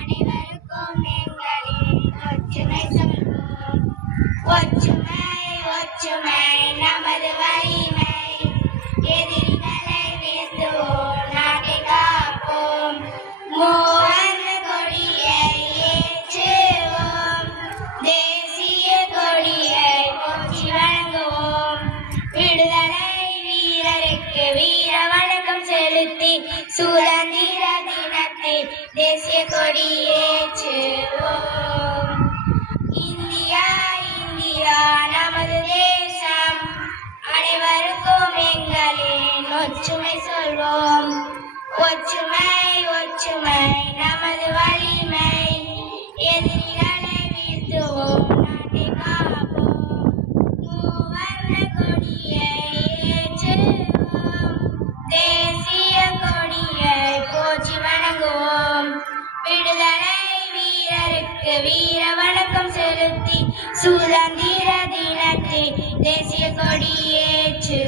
அனைவருக்கும் எங்களின் ஒற்றுமை சொல்வோம். ஒற்றுமை ஒற்றுமை நமது வலிமை. எதிரிகளை வீழ்த்துவோம், நாட்டை காப்போம். மூவர்ண கொடியை ஏற்றுவோம், தேசிய கொடியை போற்றி வணங்குவோம். விடுதலை வீரருக்கு வீர வணக்கம் செலுத்தி சுதந்திர தினத்தில் தேசிய கொடியேற்றுவோம். இந்தியா இந்தியா நமது தேசம். அனைவருக்கும் எங்களின் ஒற்றுமை சொல்வோம். ஒற்றுமை ஒற்றுமை நமது வலிமை. எதிரிகளை வீழ்த்துவோம், நாட்டை காப்போம். மூவர்ண கொடியை ஏற்றுவோம், தேசிய கொடியை போற்றி வணங்குவோம். விடுதலை வீரருக்கு வீர வணக்கம் செலுத்தி சுதந்திர தினத்தில் தேசிய கொடியேற்று